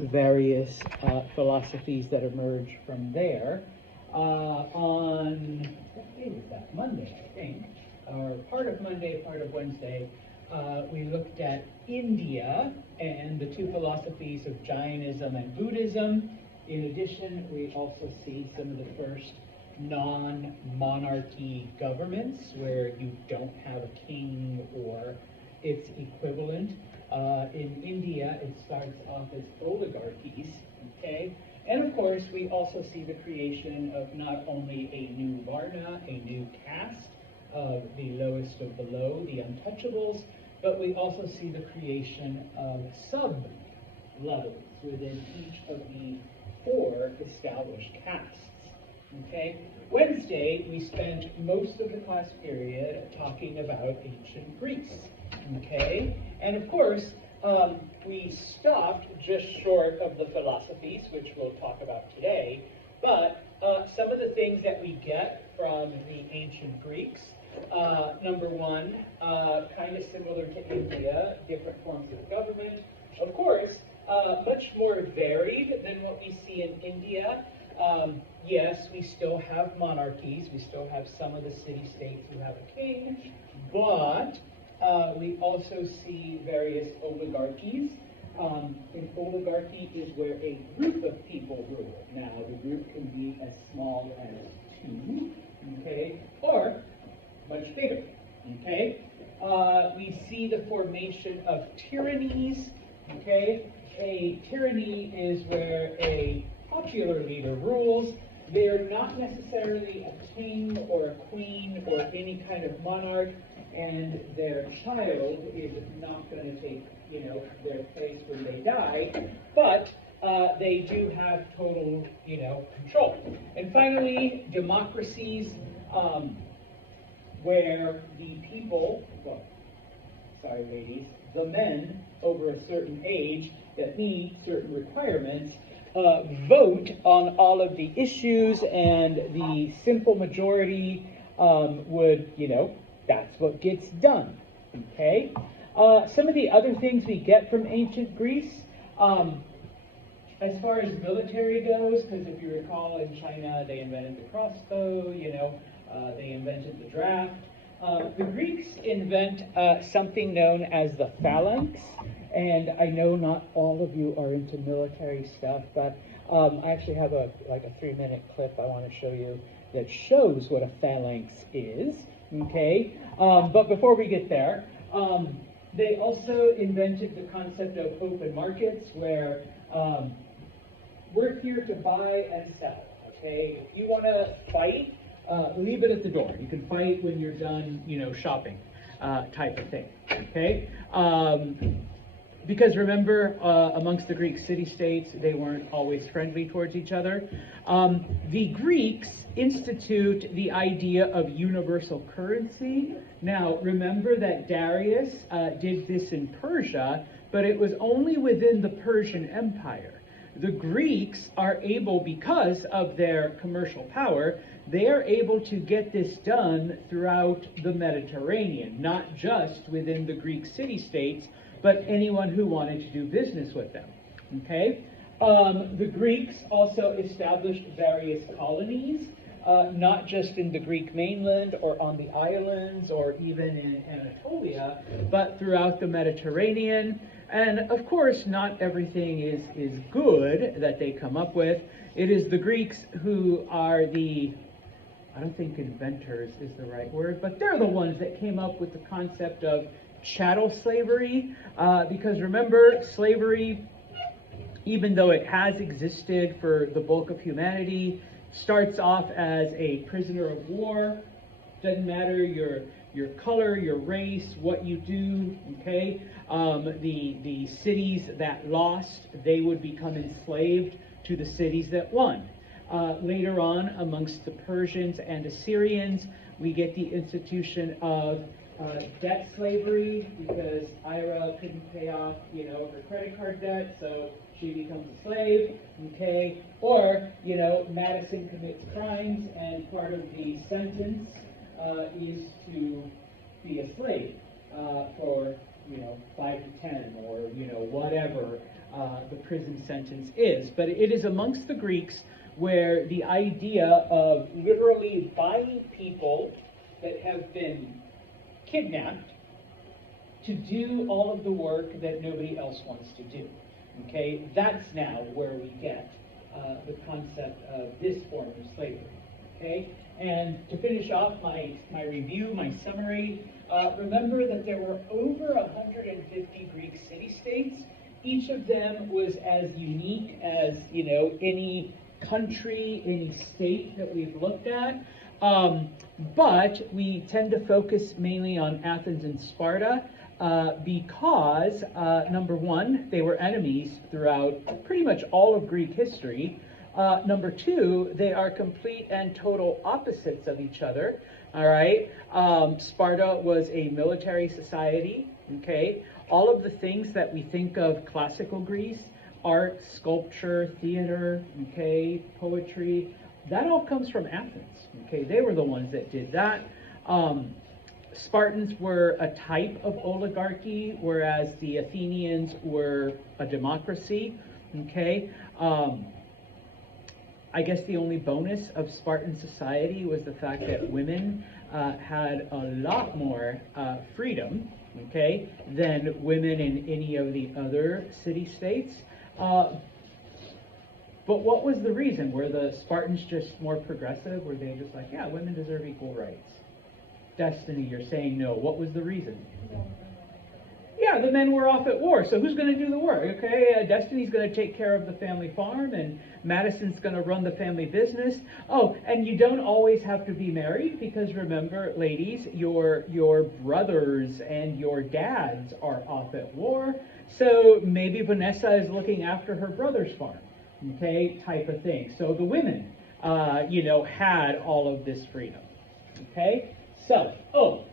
various philosophies that emerge from there. On, what day was that? Monday, I think, or part of Monday, part of Wednesday, we looked at India and the two philosophies of Jainism and Buddhism. In addition, we also see some of the first non-monarchy governments where you don't have a king or its equivalent. In India, it starts off as oligarchies, okay? And of course, we also see the creation of not only a new varna, a new caste of the lowest of the low, the untouchables, but we also see the creation of sub-levels within each of the 4 established castes. Okay? Wednesday, we spent most of the class period talking about ancient Greece. Okay? And of course, we stopped just short of the philosophies, which we'll talk about today, but some of the things that we get from the ancient Greeks, number one, kind of similar to India, different forms of government. Of course, much more varied than what we see in India. Yes, we still have monarchies. We still have some of the city-states who have a king, but we also see various oligarchies. An oligarchy is where a group of people rule. Now, the group can be as small as 2, okay, or much bigger, okay? We see the formation of tyrannies, okay? A tyranny is where a popular leader rules. They're not necessarily a king or a queen or any kind of monarch, and their child is not going to take, their place when they die, but they do have total, control. And finally, democracies, where the people, the men over a certain age that meet certain requirements vote on all of the issues, and the simple majority would, that's what gets done, okay? Some of the other things we get from ancient Greece, as far as military goes, because if you recall in China, they invented the crossbow, they invented the draft. The Greeks invent something known as the phalanx, and I know not all of you are into military stuff, but I actually have a 3-minute clip I want to show you that shows what a phalanx is, okay? But before we get there, they also invented the concept of open markets where we're here to buy and sell, okay? If you want to fight, leave it at the door. You can fight when you're done, shopping, type of thing, okay? Because remember, amongst the Greek city-states, they weren't always friendly towards each other. The Greeks institute the idea of universal currency. Now, remember that Darius did this in Persia, but it was only within the Persian Empire. The Greeks are able, because of their commercial power, they are able to get this done throughout the Mediterranean, not just within the Greek city-states, but anyone who wanted to do business with them, okay? The Greeks also established various colonies, not just in the Greek mainland or on the islands or even in Anatolia, but throughout the Mediterranean. And of course, not everything is good that they come up with. It is the Greeks who are the, I don't think inventors is the right word, but they're the ones that came up with the concept of chattel slavery, because remember, slavery, even though it has existed for the bulk of humanity, starts off as a prisoner of war. Doesn't matter your color, your race, what you do, okay? The cities that lost, they would become enslaved to the cities that won. Later on, amongst the Persians and Assyrians, we get the institution of debt slavery, because Ira couldn't pay off, her credit card debt, so she becomes a slave, okay? Or, Madison commits crimes, and part of the sentence is to be a slave for, 5 to 10, or, whatever the prison sentence is. But it is amongst the Greeks where the idea of literally buying people that have been kidnapped to do all of the work that nobody else wants to do. Okay, that's now where we get the concept of this form of slavery. Okay, and to finish off my review, my summary, remember that there were over 150 Greek city-states. Each of them was as unique as, you know, any country, any state that we've looked at. But we tend to focus mainly on Athens and Sparta because, number one, they were enemies throughout pretty much all of Greek history. Number two, they are complete and total opposites of each other. All right. Sparta was a military society. Okay. All of the things that we think of classical Greece, art, sculpture, theater, okay, poetry, that all comes from Athens. Okay, they were the ones that did that. Spartans were a type of oligarchy, whereas the Athenians were a democracy. Okay. I guess the only bonus of Spartan society was the fact that women had a lot more freedom, okay, than women in any of the other city-states. But what was the reason? Were the Spartans just more progressive? Were they just like, yeah, women deserve equal rights? Destiny, you're saying no. What was the reason? Yeah, the men were off at war, so who's going to do the work? Okay, Destiny's going to take care of the family farm, and Madison's going to run the family business. Oh, and you don't always have to be married, because remember, ladies, your brothers and your dads are off at war, so maybe Vanessa is looking after her brother's farm, okay, type of thing. So the women, had all of this freedom, okay? So,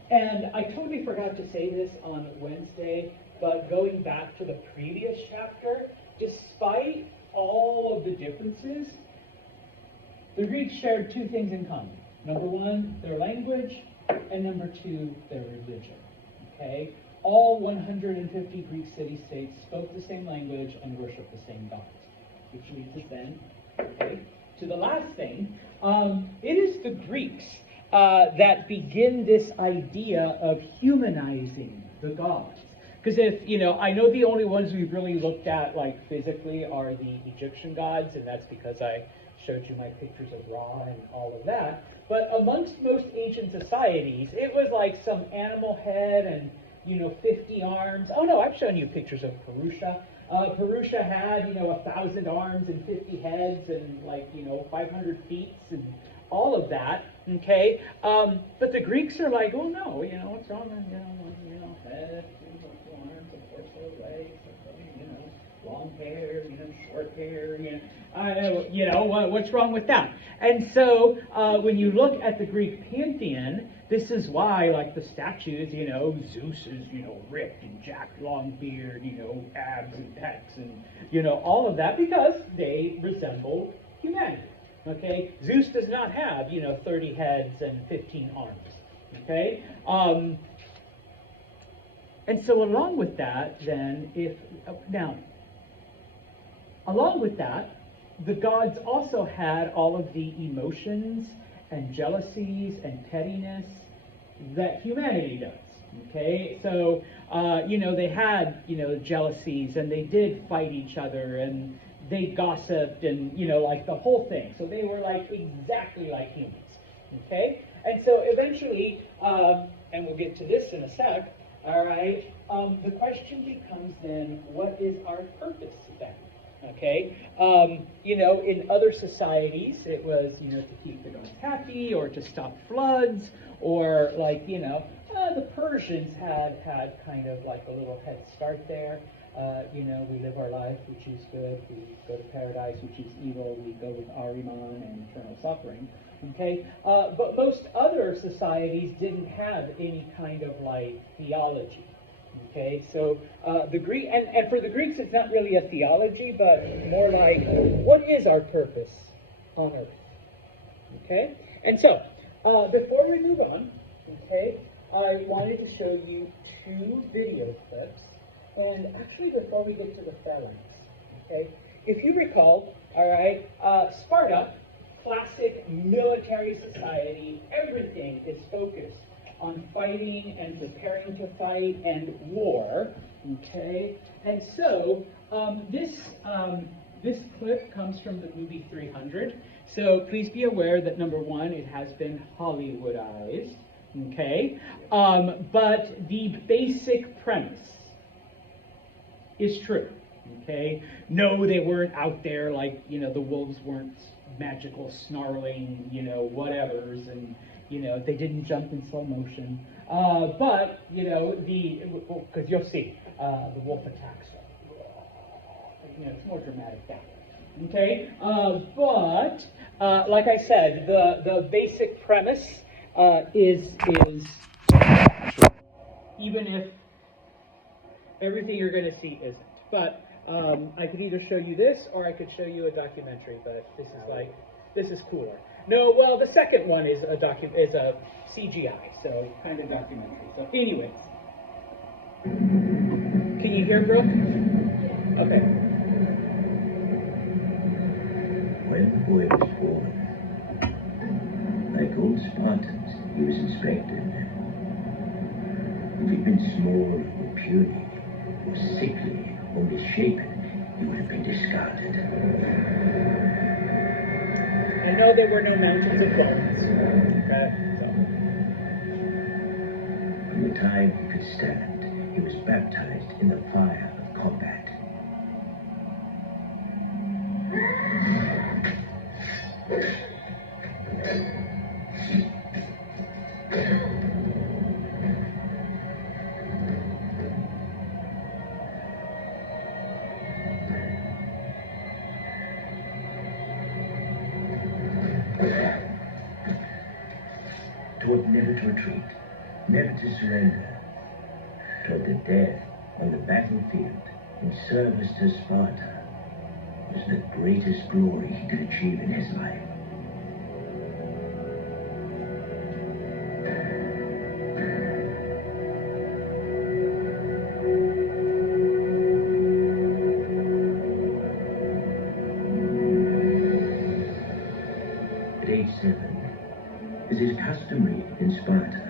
and I totally forgot to say this on Wednesday, but going back to the previous chapter, despite all of the differences, the Greeks shared two things in common. Number one, their language, and number two, their religion. Okay? All 150 Greek city-states spoke the same language and worshiped the same gods, which leads us then, okay, to the last thing. It is the Greeks that begin this idea of humanizing the gods. Because I know the only ones we've really looked at, like, physically are the Egyptian gods, and that's because I showed you my pictures of Ra and all of that. But amongst most ancient societies, it was like some animal head and, 50 arms. Oh, no, I've shown you pictures of Purusha. Purusha had, 1,000 arms and 50 heads and, 500 feet and all of that. Okay, but the Greeks are like, oh no, what's wrong with head, arms, and torso, legs, long hair, short hair, what's wrong with that? And so when you look at the Greek pantheon, this is why, like the statues, Zeus is, ripped and jacked, long beard, abs and pecs, and all of that, because they resemble humanity. Okay, Zeus does not have, 30 heads and 15 arms. Okay, and so along with that, then, along with that, the gods also had all of the emotions and jealousies and pettiness that humanity does. Okay, so they had jealousies, and they did fight each other, and they gossiped, and the whole thing. So they were exactly like humans. Okay, and so eventually, and we'll get to this in a sec. All right, the question becomes then, what is our purpose then? Okay, in other societies, it was to keep the gods happy, or to stop floods, or the Persians had kind of like a little head start there. We live our life, we choose good, we go to paradise, we choose evil, we go with Ahriman and eternal suffering. Okay, but most other societies didn't have any kind of theology. Okay, so the Greek, and for the Greeks, it's not really a theology, but more like, what is our purpose on earth? Okay, and so before we move on, okay, I wanted to show you two video clips. And actually, before we get to the phalanx, Okay? If you recall, all right, Sparta, classic military society, everything is focused on fighting and preparing to fight and war, okay? And so this clip comes from the movie 300. So please be aware that number one, it has been Hollywoodized, okay? But the basic premise is true, okay? No, they weren't out there like, you know, the wolves weren't magical, snarling, you know, whatevers, and, you know, they didn't jump in slow motion. But, you know, because you'll see, the wolf attacks. You know, it's more dramatic that way. Okay? But, like I said, the basic premise is even if everything you're going to see isn't. But I could either show you this or I could show you a documentary, but this is cooler. No, well, the second one is a CGI, so kind of documentary. So anyway, can you hear, bro? Okay. When the boy was born, like old Spartans, he was inspected. If he'd been small or puny, or sickly, or misshapen, he would have been discarded. I know there were no mountains of bones. Okay, so. From the time he could stand, he was baptized in the fire of combat. Taught never to retreat, never to surrender. Taught that death on the battlefield in service to Sparta was the greatest glory he could achieve in his life. At age 7, as is customary in Sparta,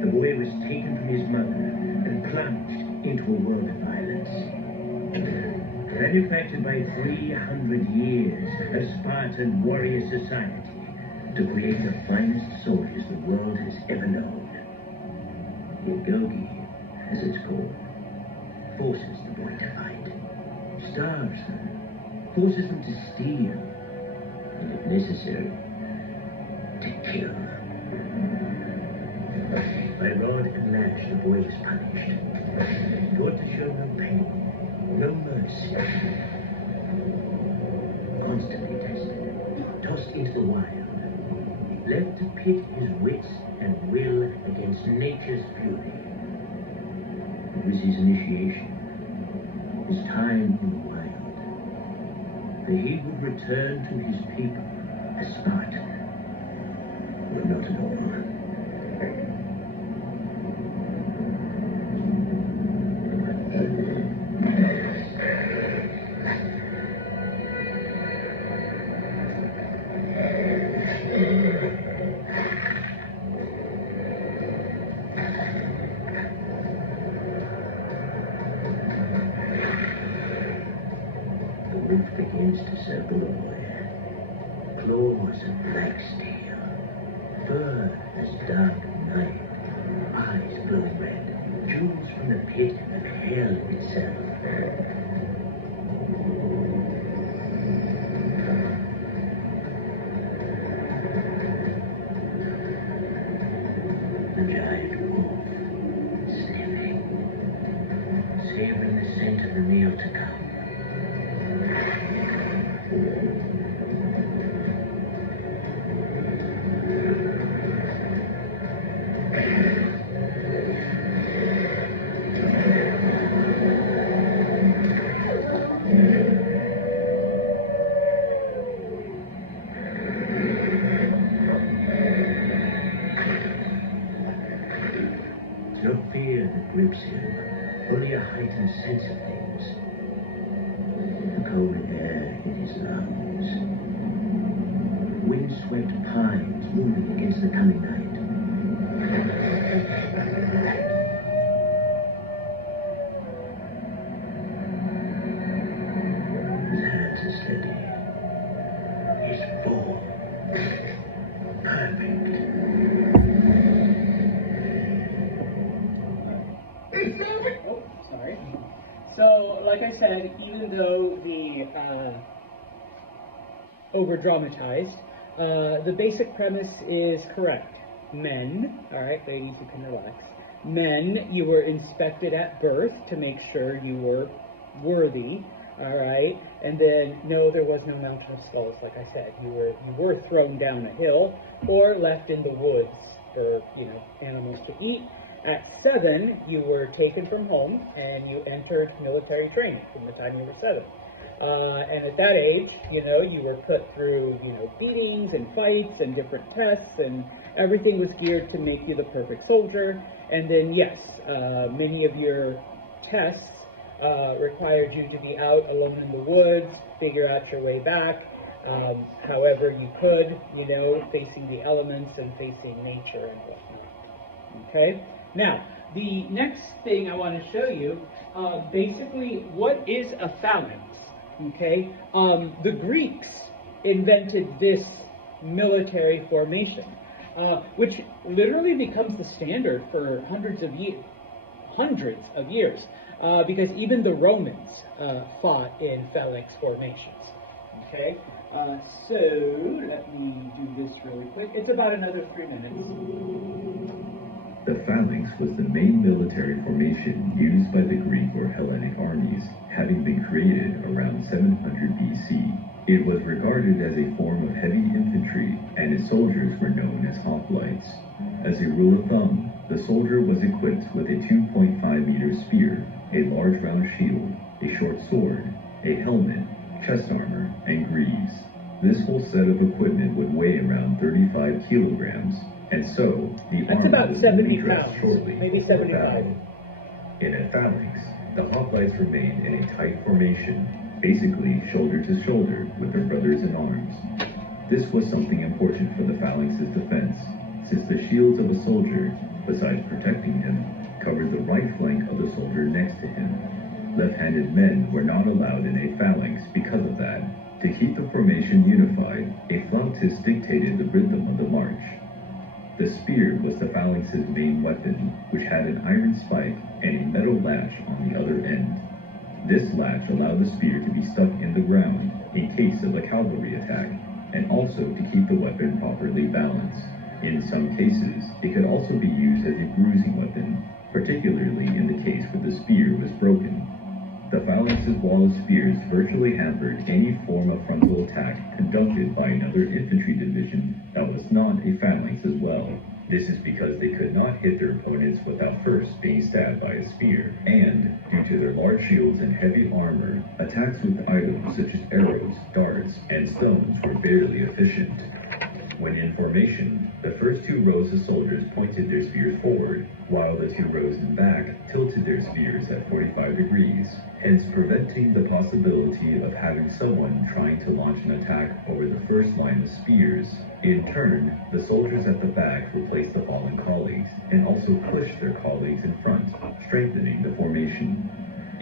the boy was taken from his mother and plunged into a world of violence. Manufactured by 300 years of Spartan warrior society to create the finest soldiers the world has ever known. The Agoge, as it's called, forces the boy to fight, starves them, forces them to steal, and if necessary, to kill. By rod and lash, the boy was punished, taught to show no pain, no mercy. Constantly tested, tossed into the wild, left to pit his wits and will against nature's fury. It was his initiation, his time in the wild. For he would return to his people a Spartan, but not an all. Begins to circle the boy. Claws of black steel, fur as dark night, eyes glowing red, jewels from the pit of hell itself. The giant wolf, sniffing, savoring the scent of the meal to come. No fear that grips him, only a heightened sense of things. smoothly against the coming night. His hands are steady. He's full. Perfect. Oh, sorry. So, like I said, even though the over-dramatized, the basic premise is correct. Men, all right, ladies, you can relax. Men, you were inspected at birth to make sure you were worthy, all right, and then no, there was no mountain of skulls. Like I said, you were thrown down a hill or left in the woods for animals to eat. At 7, you were taken from home and you entered military training from the time you were 7. And at that age, you were put through, beatings and fights and different tests, and everything was geared to make you the perfect soldier. And then, yes, many of your tests required you to be out alone in the woods, figure out your way back, however you could, facing the elements and facing nature and whatnot. Okay? Now, the next thing I want to show you, basically, what is a phalanx? Okay? The Greeks invented this military formation, which literally becomes the standard for hundreds of years, because even the Romans fought in phalanx formations. Okay? So, let me do this really quick. It's about another 3 minutes. The phalanx was the main military formation used by the Greek or Hellenic armies, having been created around 700 BC. It was regarded as a form of heavy infantry, and its soldiers were known as hoplites. As a rule of thumb, the soldier was equipped with a 2.5-meter spear, a large round shield, a short sword, a helmet, chest armor, and greaves. This whole set of equipment would weigh around 35 kilograms, and so the That's armor about was 70 dressed pounds, shortly maybe before 75. battle. In a phalanx, the hoplites remained in a tight formation, basically shoulder to shoulder with their brothers in arms. This was something important for the phalanx's defense, since the shields of a soldier, besides protecting him, covered the right flank of the soldier next to him. Left-handed men were not allowed in a phalanx because of that. To keep the formation unified, a flautist dictated the rhythm of the march. The spear was the phalanx's main weapon, which had an iron spike and a metal latch on the other end. This latch allowed the spear to be stuck in the ground in case of a cavalry attack, and also to keep the weapon properly balanced. In some cases, it could also be used as a bruising weapon, particularly in the case where the spear was broken. The phalanx's wall of spears virtually hampered any form of frontal attack conducted by another infantry division that was not a phalanx as well. This is because they could not hit their opponents without first being stabbed by a spear, and, due to their large shields and heavy armor, attacks with items such as arrows, darts, and stones were barely efficient. When in formation, the first 2 rows of soldiers pointed their spears forward, while the 2 rows in back tilted their spears at 45 degrees, hence preventing the possibility of having someone trying to launch an attack over the first line of spears. In turn, the soldiers at the back replaced the fallen colleagues, and also pushed their colleagues in front, strengthening the formation.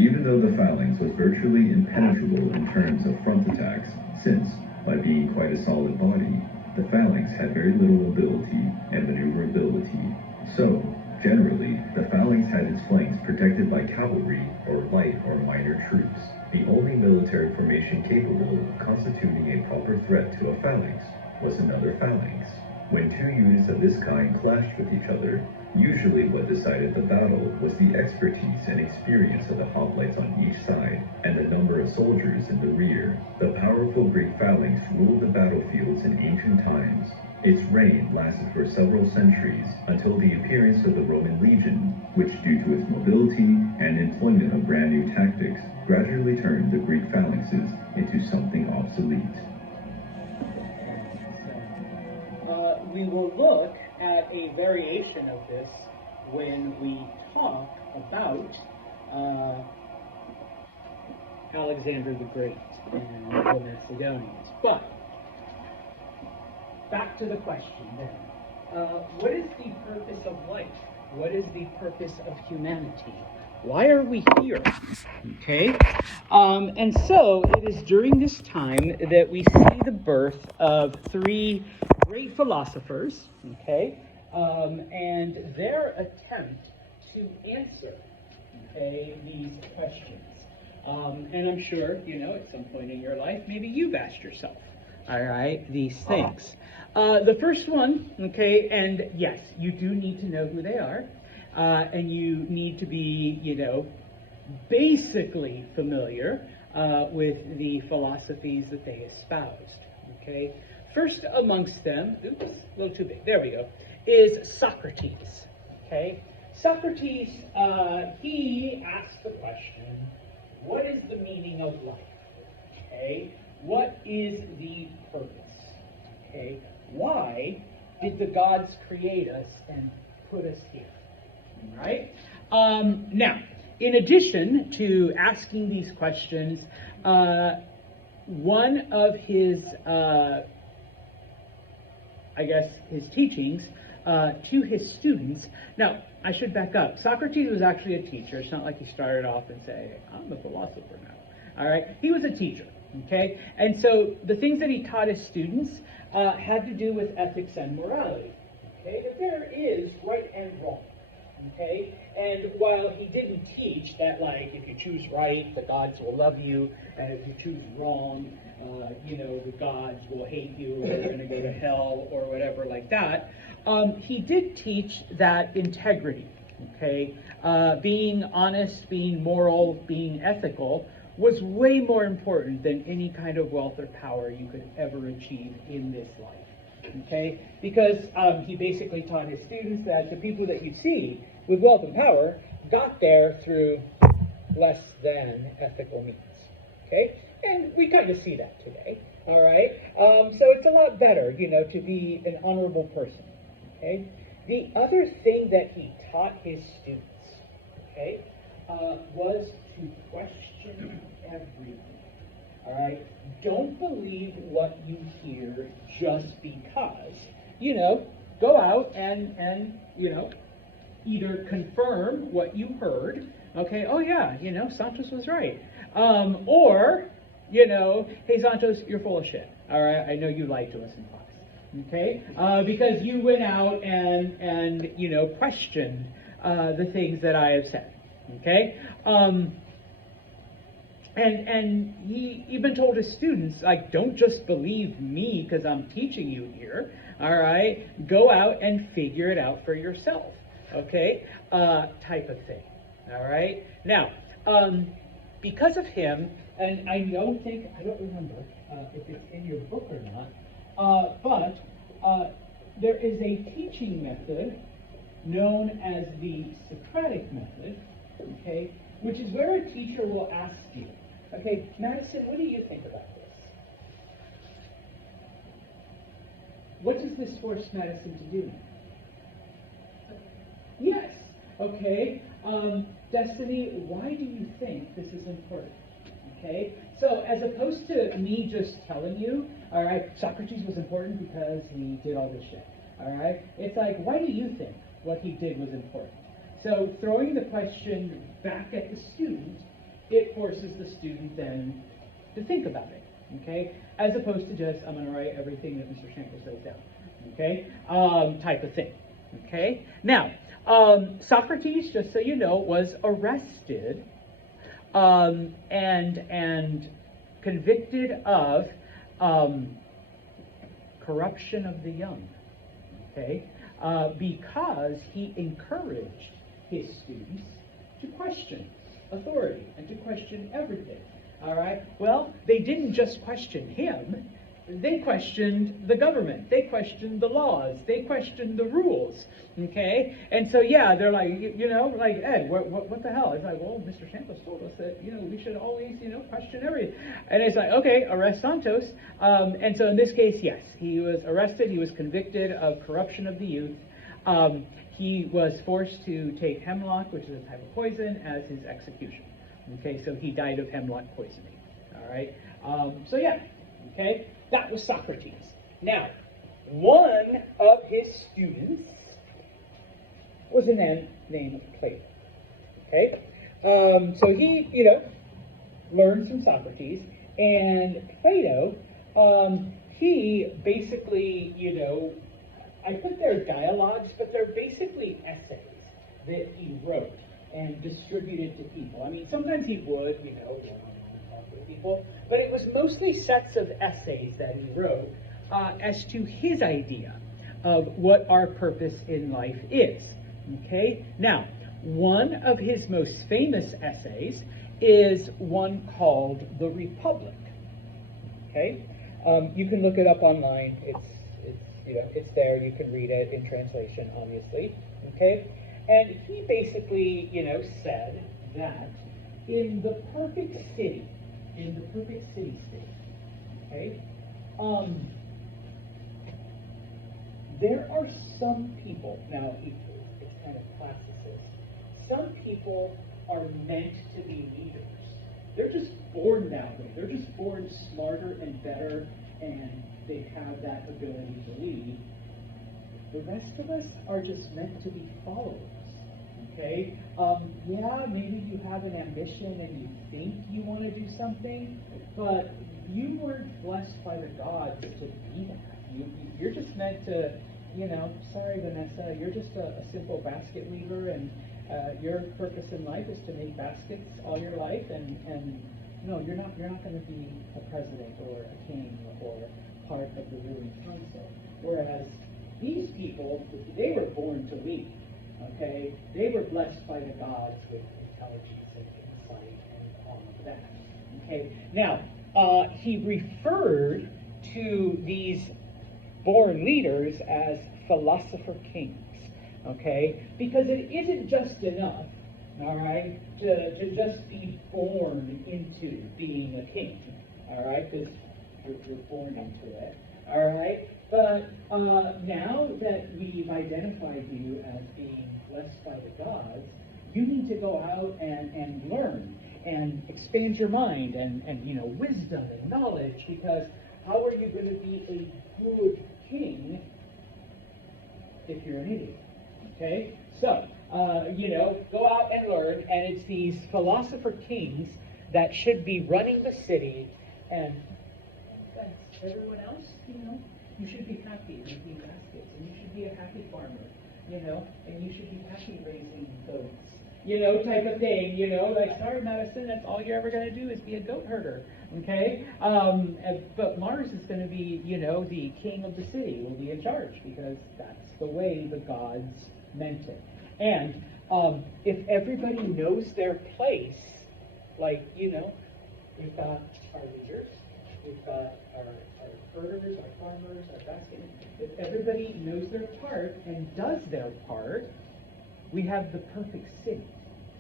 Even though the phalanx was virtually impenetrable in terms of front attacks, since, by being quite a solid body, the phalanx had very little mobility and maneuverability. So, generally, the phalanx had its flanks protected by cavalry or light or minor troops. The only military formation capable of constituting a proper threat to a phalanx was another phalanx. When 2 units of this kind clashed with each other, usually what decided the battle was the expertise and experience of the hoplites on each side and the number of soldiers in the rear. The powerful Greek phalanx ruled the battlefields in ancient times. Its reign lasted for several centuries until the appearance of the Roman legion, which due to its mobility and employment of brand new tactics, gradually turned the Greek phalanxes into something obsolete. We will look at a variation of this when we talk about Alexander the Great and the Macedonians. But back to the question then. What is the purpose of life? What is the purpose of humanity? Why are we here? Okay? And so it is during this time that we see the birth of three great philosophers, okay, and their attempt to answer, okay, these questions. And I'm sure, at some point in your life, maybe you've asked yourself, all right, these things. The first one, okay, and yes, you do need to know who they are, and you need to be, basically familiar with the philosophies that they espoused, okay? First amongst them, oops, a little too big, there we go, is Socrates, okay? Socrates, he asked the question, what is the meaning of life? Okay? What is the purpose? Okay? Why did the gods create us and put us here? Right? Now, in addition to asking these questions, one of his, his teachings to his students. Now, I should back up. Socrates was actually a teacher. It's not like he started off and said, I'm a philosopher now. All right? He was a teacher. Okay? And so the things that he taught his students had to do with ethics and morality. Okay? That there is right and wrong. Okay? And while he didn't teach that, like, if you choose right, the gods will love you, and if you choose wrong, the gods will hate you, or you're going to go to hell, or whatever like that, he did teach that integrity, okay? Being honest, being moral, being ethical was way more important than any kind of wealth or power you could ever achieve in this life, okay? Because he basically taught his students that the people that you see with wealth and power got there through less than ethical means, okay? And we kind of see that today, all right? So it's a lot better, to be an honorable person, okay? The other thing that he taught his students, okay, was to question everything, all right? Don't believe what you hear just because, go out and either confirm what you heard, okay, oh yeah, Santos was right, or, hey Santos, you're full of shit, all right, I know you lied to us in class, okay, because you went out and questioned the things that I have said, okay, and he even told his students, like, don't just believe me because I'm teaching you here, all right, go out and figure it out for yourself. Okay, type of thing, all right? Now, because of him, and I don't remember if it's in your book or not, but there is a teaching method known as the Socratic method, okay, which is where a teacher will ask you, okay, Madison, what do you think about this? What does this force Madison to do? Yes. Okay. Destiny, why do you think this is important? Okay. So as opposed to me just telling you, all right, Socrates was important because he did all this shit. All right. It's like, why do you think what he did was important? So throwing the question back at the student, it forces the student then to think about it. Okay. As opposed to just, I'm going to write everything that Mr. Shanklin says down. Okay. Type of thing. Okay. Now, Socrates, just so you know, was arrested and convicted of corruption of the young, okay, because he encouraged his students to question authority and to question everything, all right? Well, they didn't just question him. They questioned the government. They questioned the laws. They questioned the rules. Okay? And so, yeah, they're like, like, Ed, what the hell? It's like, well, Mr. Santos told us that, we should always, question everything. And it's like, okay, arrest Santos. And so in this case, yes, he was arrested. He was convicted of corruption of the youth. He was forced to take hemlock, which is a type of poison, as his execution. Okay? So he died of hemlock poisoning. All right? So, yeah. Okay? That was Socrates. Now, one of his students was a man named Plato. Okay? So he, learned from Socrates, and Plato, he basically, I put their dialogues, but they're basically essays that he wrote and distributed to people. I mean, sometimes he would, talk with people, but it was mostly sets of essays that he wrote as to his idea of what our purpose in life is. Okay? Now, one of his most famous essays is one called The Republic. Okay? You can look it up online. It's there. You can read it in translation, obviously. Okay? And he basically, said that in the perfect city state, okay, there are some people, now it's kind of classicist, some people are meant to be leaders. They're just born that way. They're just born smarter and better, and they have that ability to lead. The rest of us are just meant to be followers. Okay? Yeah, maybe you have an ambition and you think you want to do something, but you weren't blessed by the gods to be that. You're just meant to, sorry, Vanessa, you're just a simple basket weaver, and your purpose in life is to make baskets all your life, and no, you're not going to be a president or a king or part of the ruling council. Whereas these people, they were born to lead. Okay, they were blessed by the gods with intelligence and insight and all of that. Okay, now he referred to these born leaders as philosopher kings. Okay, because it isn't just enough, all right, to just be born into being a king, all right, because you're born into it, all right. But now that we've identified you as being blessed by the gods, you need to go out and learn and expand your mind and wisdom and knowledge, because how are you going to be a good king if you're an idiot? Okay? So, go out and learn, and it's these philosopher kings that should be running the city, and that's everyone else, you should be happy making baskets, and you should be a happy farmer, and you should be happy raising goats, type of thing, like, sorry, Madison, that's all you're ever going to do is be a goat herder, okay? But Mars is going to be, the king of the city, will be in charge, because that's the way the gods meant it. And if everybody knows their place, like, we've got our leaders, we've got our herders, our farmers, our basketmen. If everybody knows their part and does their part, we have the perfect city.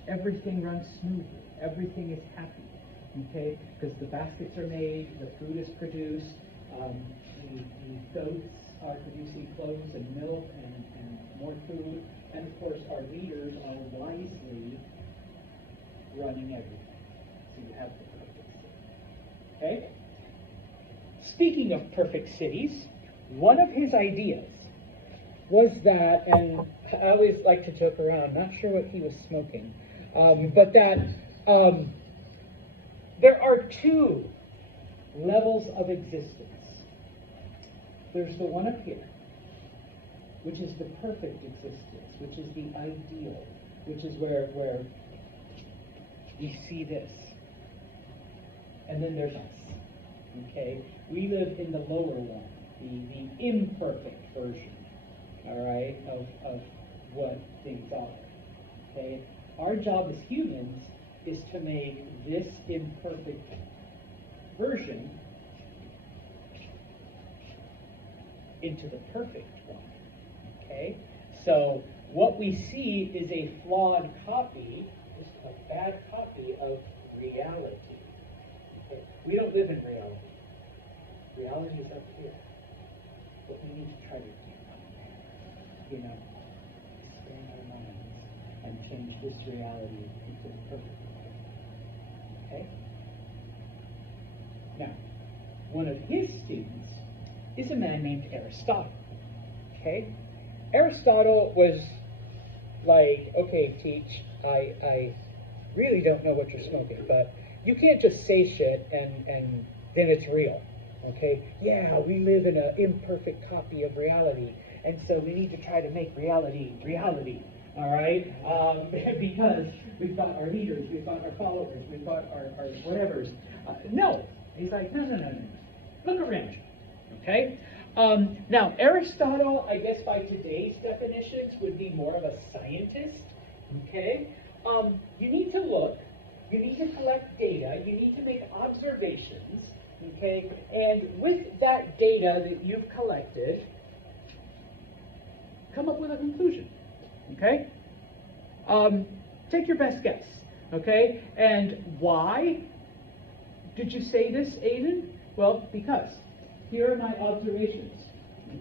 Everything runs smoothly. Everything is happy. Okay? Because the baskets are made, the food is produced, the goats are producing clothes and milk and more food. And of course, our leaders are wisely running everything. So you have the perfect city. Okay? Speaking of perfect cities, one of his ideas was that, and I always like to joke around, not sure what he was smoking, but that there are two levels of existence. There's the one up here, which is the perfect existence, which is the ideal, which is where we see this. And then there's us. Okay? We live in the lower one, the imperfect version, all right, of what things are. Okay? Our job as humans is to make this imperfect version into the perfect one. Okay? So what we see is a flawed copy, just a bad copy of reality. Okay? We don't live in reality. Reality is up here. But we need to try to expand our minds and change this reality into the perfect one. Okay? Now, one of his students is a man named Aristotle. Okay? Aristotle was like, okay, Teach, I really don't know what you're smoking, but you can't just say shit and then it's real. Okay? Yeah, we live in an imperfect copy of reality, and so we need to try to make reality reality. All right? Because we've got our leaders, we've got our followers, we've got our whatevers. No. He's like, no. Look around you. Okay? Now, Aristotle, I guess by today's definitions, would be more of a scientist. Okay? You need to look, you need to collect data, you need to make observations. Okay? And with that data that you've collected, come up with a conclusion. Okay? Take your best guess. Okay? And why did you say this, Aiden? Well, because here are my observations.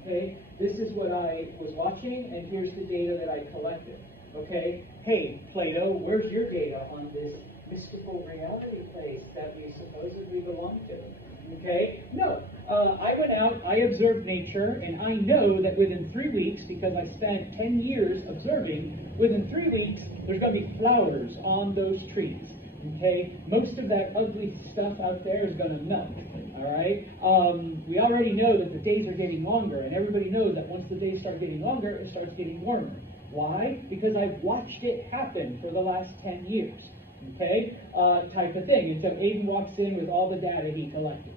Okay? This is what I was watching, and here's the data that I collected. Okay? Hey, Plato, where's your data on this mystical reality place that we supposedly belong to? Okay? No. I went out, I observed nature, and I know that within 3 weeks, because I spent 10 years observing, within 3 weeks, there's going to be flowers on those trees. Okay? Most of that ugly stuff out there is going to melt. All right? We already know that the days are getting longer, and everybody knows that once the days start getting longer, it starts getting warmer. Why? Because I've watched it happen for the last 10 years. Okay? Type of thing. And so Aiden walks in with all the data he collected.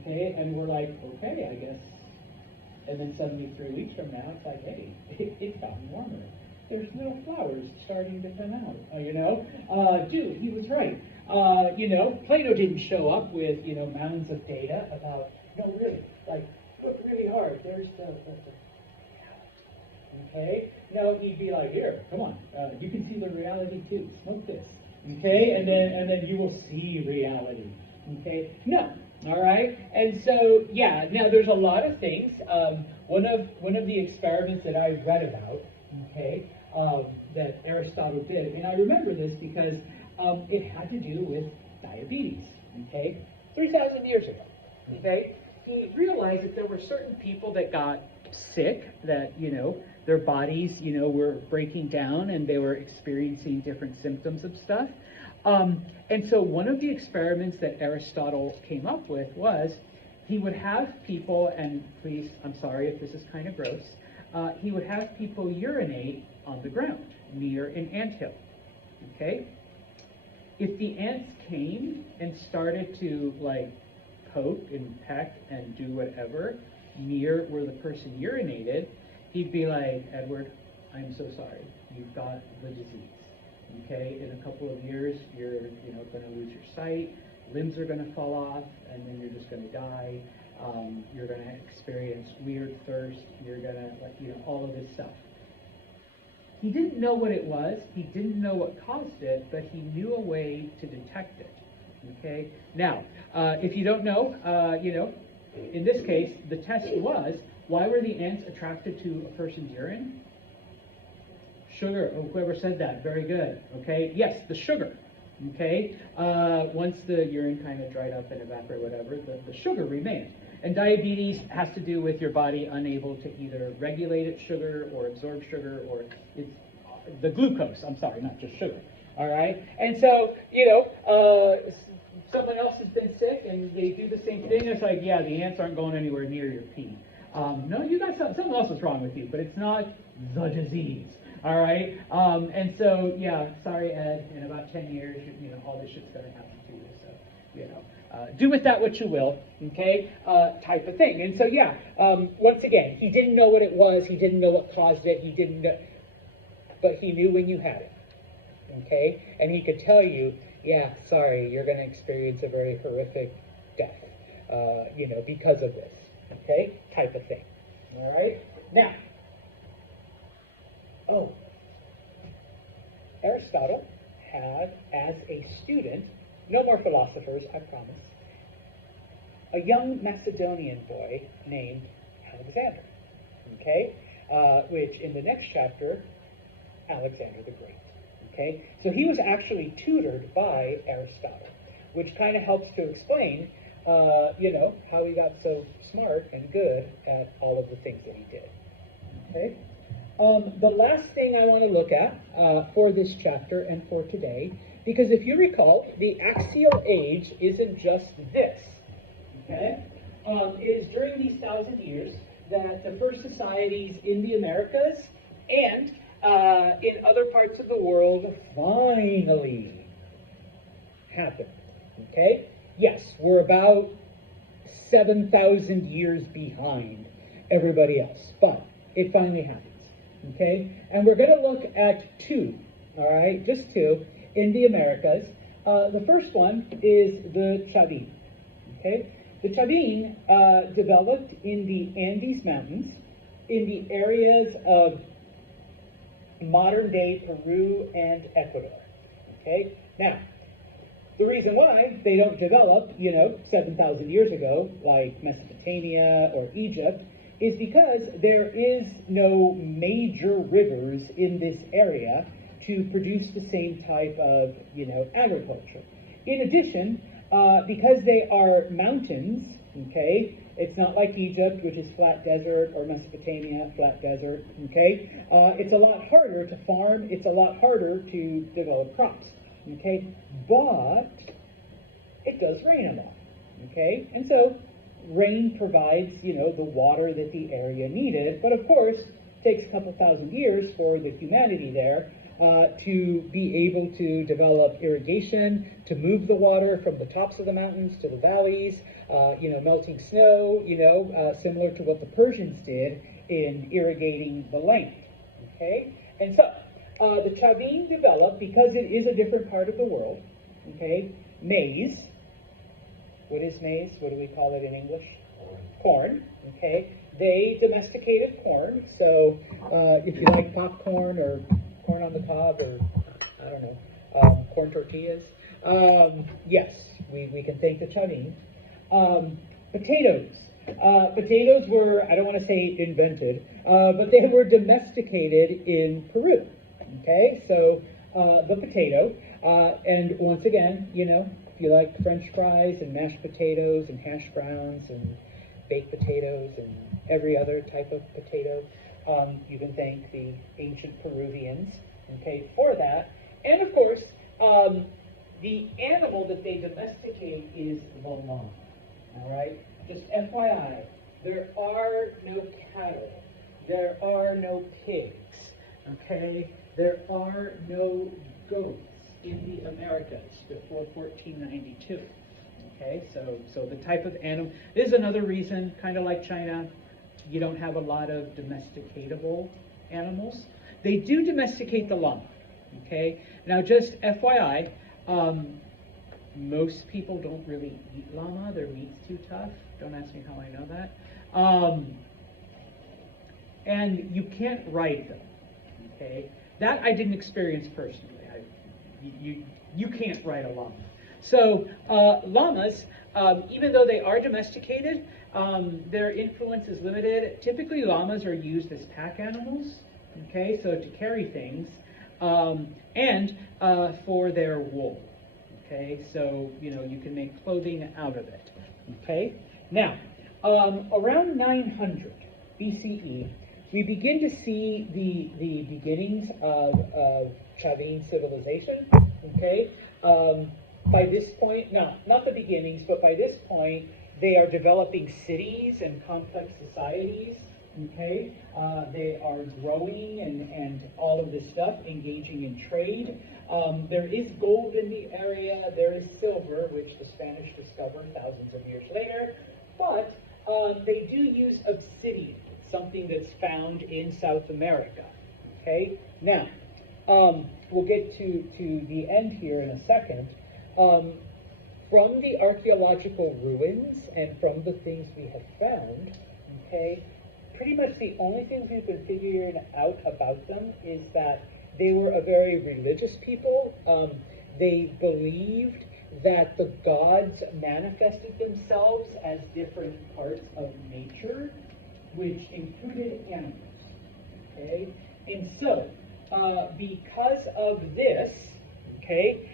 Okay? And we're like, okay, I guess. And then suddenly 3 weeks from now, it's like, hey, it's gotten warmer. There's little flowers starting to come out. Dude, he was right. Plato didn't show up with, mounds of data about, no, really, like, look really hard. There's the okay? No, he'd be like, here, come on. You can see the reality too. Smoke this. Okay? And then you will see reality. Okay? No. All right? And so, yeah, now there's a lot of things. One of the experiments that I read about, okay, that Aristotle did, and I remember this because it had to do with diabetes, okay? 3,000 years ago, okay? He realized that there were certain people that got sick, that, their bodies, were breaking down and they were experiencing different symptoms of stuff. And so one of the experiments that Aristotle came up with was he would have people, and please, I'm sorry if this is kind of gross, he would have people urinate on the ground near an anthill, okay? If the ants came and started to, like, poke and peck and do whatever near where the person urinated, he'd be like, Edward, I'm so sorry, you've got the disease. Okay, in a couple of years, you're going to lose your sight, limbs are going to fall off, and then you're just going to die. You're going to experience weird thirst. You're going to, all of this stuff. He didn't know what it was. He didn't know what caused it, but he knew a way to detect it. Okay. Now, if you don't know, in this case, the test was, why were the ants attracted to a person's urine? Sugar. Oh, whoever said that, very good. Okay, yes, the sugar. Okay, once the urine kind of dried up and evaporated, whatever, the sugar remained. And diabetes has to do with your body unable to either regulate its sugar or absorb sugar, or it's the glucose. I'm sorry, not just sugar. All right, and so someone else has been sick and they do the same thing. It's like, yeah, the ants aren't going anywhere near your pee. No, you got something else is wrong with you, but it's not the disease. All right, and so, yeah, sorry, Ed, in about 10 years, all this shit's going to happen to you, so, do with that what you will, okay, type of thing. And so, yeah, once again, he didn't know what it was, he didn't know what caused it, he didn't know, but he knew when you had it, okay, and he could tell you, yeah, sorry, you're going to experience a very horrific death, because of this, okay, type of thing, all right, now, Aristotle had, as a student, no more philosophers, I promise, a young Macedonian boy named Alexander, okay? Which in the next chapter, Alexander the Great, okay? So he was actually tutored by Aristotle, which kind of helps to explain how he got so smart and good at all of the things that he did. Okay? The last thing I want to look at for this chapter and for today, because if you recall, the axial age isn't just this. Okay? It is during these 1,000 years that the first societies in the Americas and in other parts of the world finally happened. Okay? Yes, we're about 7,000 years behind everybody else, but it finally happens. Okay? And we're going to look at two, all right, just two, in the Americas. The first one is the Chavin. Okay? The Chavin developed in the Andes Mountains in the areas of modern-day Peru and Ecuador. Okay? Now, the reason why they don't develop, 7,000 years ago, like Mesopotamia or Egypt, is because there is no major rivers in this area to produce the same type of, agriculture. In addition, because they are mountains, okay, it's not like Egypt, which is flat desert, or Mesopotamia, flat desert, okay? It's a lot harder to farm, it's a lot harder to develop crops. Okay, but it does rain a lot, okay? And so rain provides, the water that the area needed, but of course, it takes a couple thousand years for the humanity there to be able to develop irrigation, to move the water from the tops of the mountains to the valleys, melting snow, similar to what the Persians did in irrigating the land, okay? And so, the Chavin developed, because it is a different part of the world, okay, maize. What is maize? What do we call it in English? Corn, okay. They domesticated corn, so if you like popcorn or corn on the cob or, I don't know, corn tortillas, yes, we can thank the Chavin. Potatoes. Potatoes were, I don't want to say invented, but they were domesticated in Peru. Okay, so the potato, and once again, if you like French fries and mashed potatoes and hash browns and baked potatoes and every other type of potato, you can thank the ancient Peruvians, okay, for that. And of course, the animal that they domesticate is the llama. All right, just FYI, there are no cattle, there are no pigs, okay? There are no goats in the Americas before 1492. Okay, so the type of animal, this is another reason, kind of like China, you don't have a lot of domesticatable animals. They do domesticate the llama. Okay, now just FYI, most people don't really eat llama. Their meat's too tough. Don't ask me how I know that. And you can't ride them. Okay. That I didn't experience personally. You can't ride a llama. So llamas, even though they are domesticated, their influence is limited. Typically, llamas are used as pack animals, okay, so to carry things, and for their wool, okay. So you can make clothing out of it, okay. Now, around 900 BCE. We begin to see the beginnings of Chavin civilization, okay? By this point, not the beginnings, but by this point, they are developing cities and complex societies, okay? They are growing and all of this stuff, engaging in trade. There is gold in the area, there is silver, which the Spanish discovered thousands of years later, but they do use obsidian, something that's found in South America. Okay, now we'll get to the end here in a second. From the archaeological ruins and from the things we have found, okay, pretty much the only things we've been figuring out about them is that they were a very religious people. They believed that the gods manifested themselves as different parts of nature, which included animals, okay? And so, because of this, okay,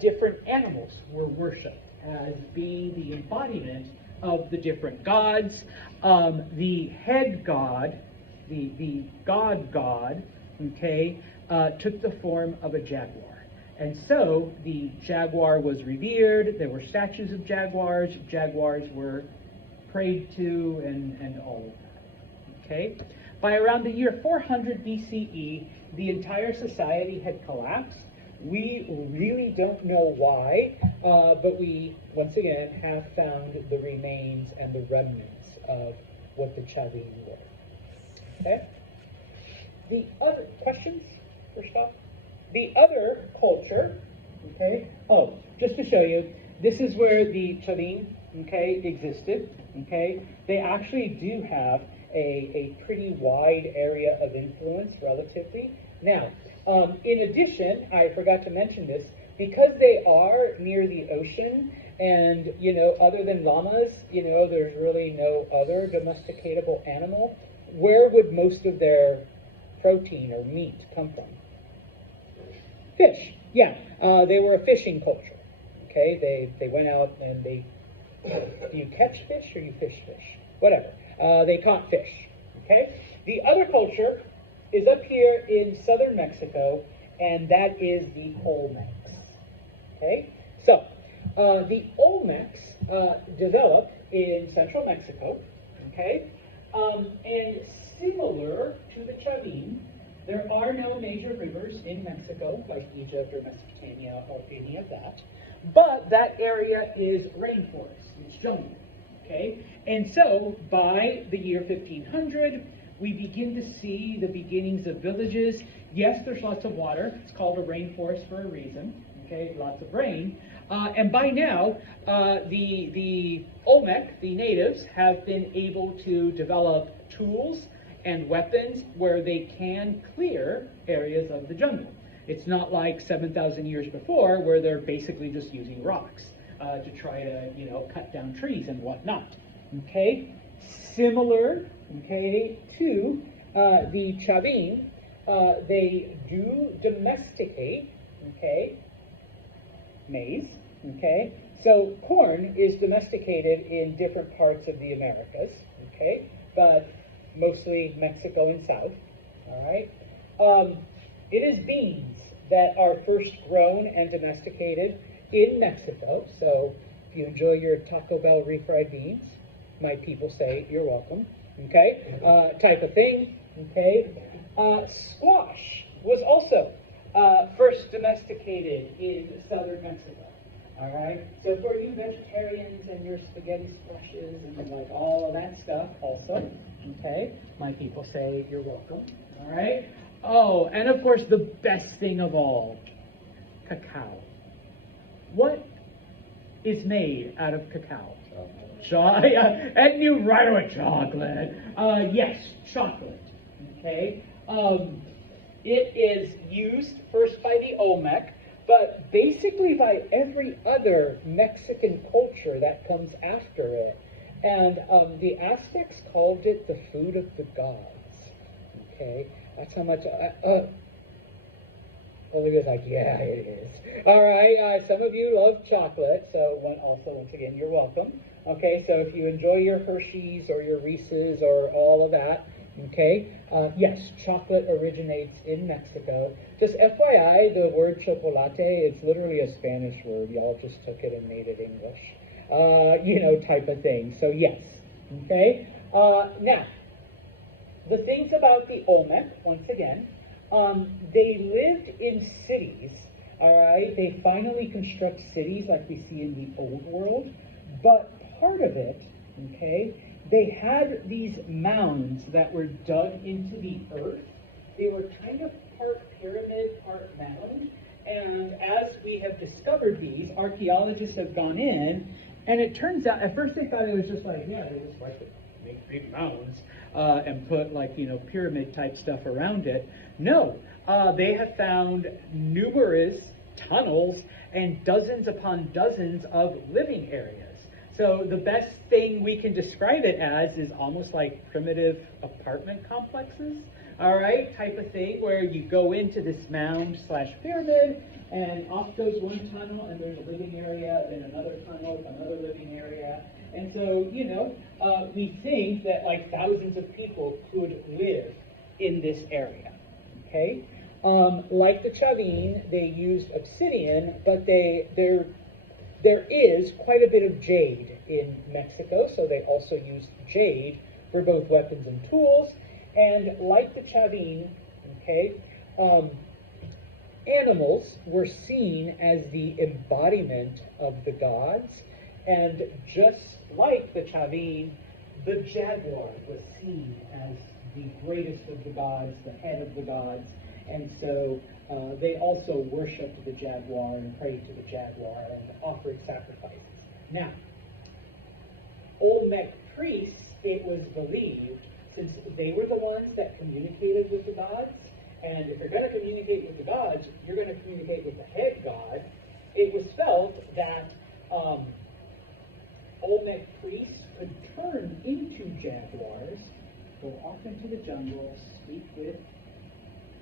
different animals were worshipped, as being the embodiment of the different gods. The head god, the god, okay, took the form of a jaguar. And so the jaguar was revered. There were statues of jaguars. Jaguars were prayed to and all of that. Okay? By around the year 400 BCE, the entire society had collapsed. We really don't know why, but we, once again, have found the remains and the remnants of what the Chavin were. Okay? The other questions, first off? The other culture, okay? Oh, just to show you, this is where the Chavin, okay, existed, okay? They actually do have a pretty wide area of influence relatively. Now, in addition, I forgot to mention this, because they are near the ocean and, you know, other than llamas, you know, there's really no other domesticatable animal, where would most of their protein or meat come from? Fish, yeah. They were a fishing culture, okay? They went out and do you catch fish or you fish fish? Whatever. They caught fish, okay? The other culture is up here in southern Mexico, and that is the Olmecs, okay? So, the Olmecs developed in central Mexico, okay? And similar to the Chavin, there are no major rivers in Mexico, like Egypt or Mesopotamia or any of that, but that area is rainforest, it's jungle, okay? And so, by the year 1500, we begin to see the beginnings of villages. Yes, there's lots of water. It's called a rainforest for a reason, okay? Lots of rain. And by now, the Olmec, the natives, have been able to develop tools and weapons where they can clear areas of the jungle. It's not like 7,000 years before where they're basically just using rocks to try to, you know, cut down trees and whatnot. Okay? Similar, okay, to the Chavin, they do domesticate, okay, maize, okay? So corn is domesticated in different parts of the Americas, okay? But mostly Mexico and South, all right? It is beans that are first grown and domesticated in Mexico. So if you enjoy your Taco Bell refried beans, my people say you're welcome, okay? Type of thing, okay? Squash was also first domesticated in southern Mexico, all right? So for you vegetarians and your spaghetti squashes and like all of that stuff also, okay? My people say you're welcome, all right? Oh, and of course the best thing of all, cacao. What is made out of cacao? And you right away, chocolate. Yes, chocolate. Okay. It is used first by the Olmec, but basically by every other Mexican culture that comes after it. And the Aztecs called it the food of the gods. Okay, that's how much. Olivia's like, yeah, it is. All right, some of you love chocolate, so once again, you're welcome. Okay, so if you enjoy your Hershey's or your Reese's or all of that, okay, yes, chocolate originates in Mexico. Just FYI, the word chocolate, it's literally a Spanish word. Y'all just took it and made it English, you know, type of thing. So yes, okay. Now, the things about the Olmec, once again, they lived in cities, all right? They finally construct cities like we see in the old world, but part of it, okay, they had these mounds that were dug into the earth. They were kind of part pyramid, part mound, and as we have discovered these, archaeologists have gone in, and it turns out, at first they thought it was just like, yeah, they just like to make big mounds and put like, you know, pyramid type stuff around it. No, they have found numerous tunnels and dozens upon dozens of living areas. So the best thing we can describe it as is almost like primitive apartment complexes. all right, type of thing, where you go into this mound slash pyramid, and off goes one tunnel, and there's a living area, and another tunnel, another living area. And so, we think that like thousands of people could live in this area, okay? Like the Chavin, they used obsidian, but there is quite a bit of jade in Mexico, so they also used jade for both weapons and tools. And like the Chavin, okay, animals were seen as the embodiment of the gods, and just like the Chavin, the jaguar was seen as the greatest of the gods, the head of the gods, and so they also worshipped the jaguar and prayed to the jaguar and offered sacrifices. Now, Olmec priests, it was believed, since they were the ones that communicated with the gods, and if you're going to communicate with the gods, you're going to communicate with the head god, it was felt that Olmec priests could turn into jaguars, go off into the jungle, speak with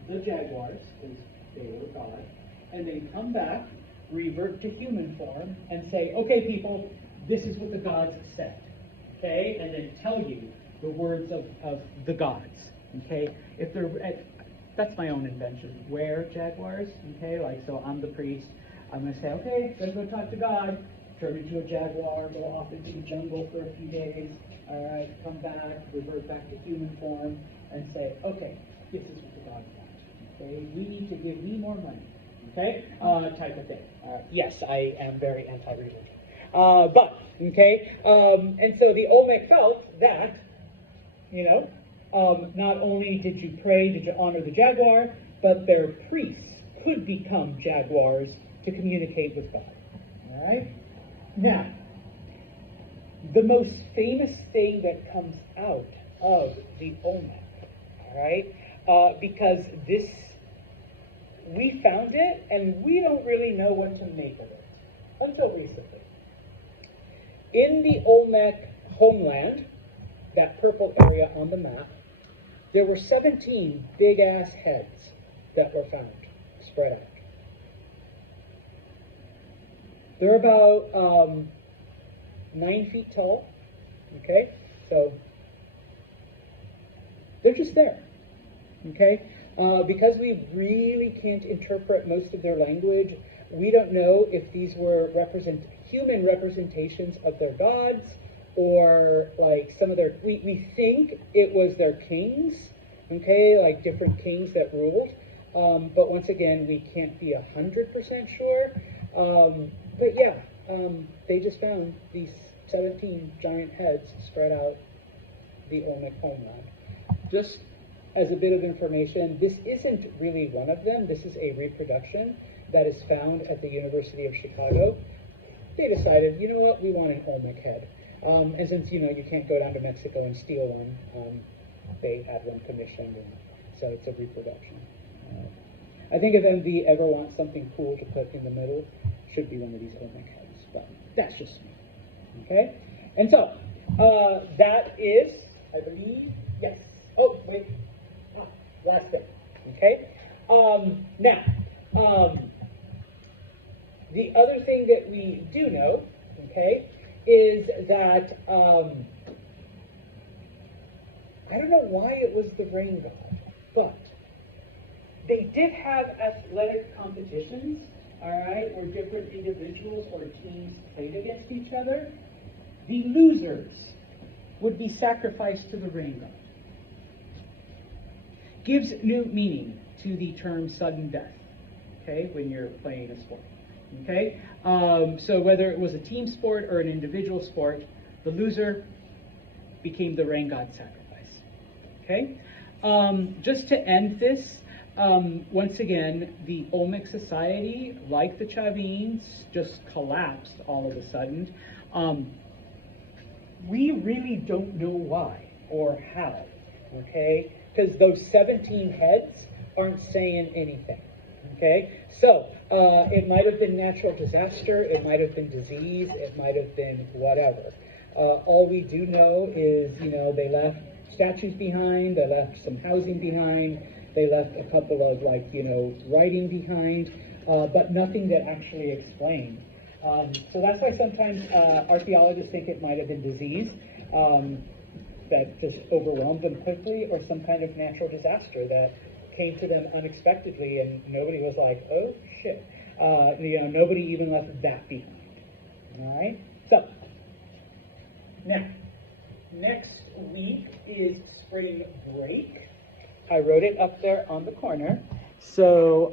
the jaguars, because they were God, and then come back, revert to human form, and say, okay, people, this is what the gods said, okay? And then tell you the words of the gods, okay? If they're, that's my own invention. Where jaguars, okay? Like, so I'm the priest. I'm going to say, okay, let's go talk to God. Turn into a jaguar, go off into the jungle for a few days. All right, come back, revert back to human form, and say, okay, this is what the gods want. Okay, we need to give me more money. Okay, type of thing. Yes, I am very anti-religion. But, okay, and so the Olmec felt that, not only did you pray, did you honor the jaguar, but their priests could become jaguars to communicate with God. All right? Now, the most famous thing that comes out of the Olmec, all right, because this, we found it and we don't really know what to make of it until recently. In the Olmec homeland, that purple area on the map, there were 17 big-ass heads that were found, spread out. They're about 9 feet tall, okay? So they're just there, okay? Because we really can't interpret most of their language, we don't know if these were human representations of their gods, or like some of their, we think it was their kings, okay, like different kings that ruled, but once again, we can't be 100% sure. But yeah, they just found these 17 giant heads spread out the Olmec homeland. Just as a bit of information, this isn't really one of them. This is a reproduction that is found at the University of Chicago. They decided, you know what, we want an Olmec head. And since, you can't go down to Mexico and steal one, they had one commissioned, and so it's a reproduction. I think if MV ever wants something cool to put in the middle, should be one of these Olmec heads, but that's just me, okay? And so, that is, I believe, yes. Oh, wait, last bit, okay? Now, the other thing that we do know, okay, is that, I don't know why it was the rain god, but they did have athletic competitions, all right, where different individuals or teams played against each other. The losers would be sacrificed to the rain god. Gives new meaning to the term sudden death, okay, when you're playing a sport, okay? So whether it was a team sport or an individual sport, the loser became the rain god sacrifice, okay? Just to end this, once again, the Olmec society, like the Chavins, just collapsed all of a sudden. We really don't know why or how, okay? Because those 17 heads aren't saying anything, okay? So, it might have been natural disaster, it might have been disease, it might have been whatever. All we do know is, they left statues behind, they left some housing behind, they left a couple of, like, writing behind, but nothing that actually explained. So that's why sometimes archaeologists think it might have been disease that just overwhelmed them quickly, or some kind of natural disaster that came to them unexpectedly, and nobody was like, oh shit. Nobody even left that behind. All right? So, now, next week is spring break. I wrote it up there on the corner. So,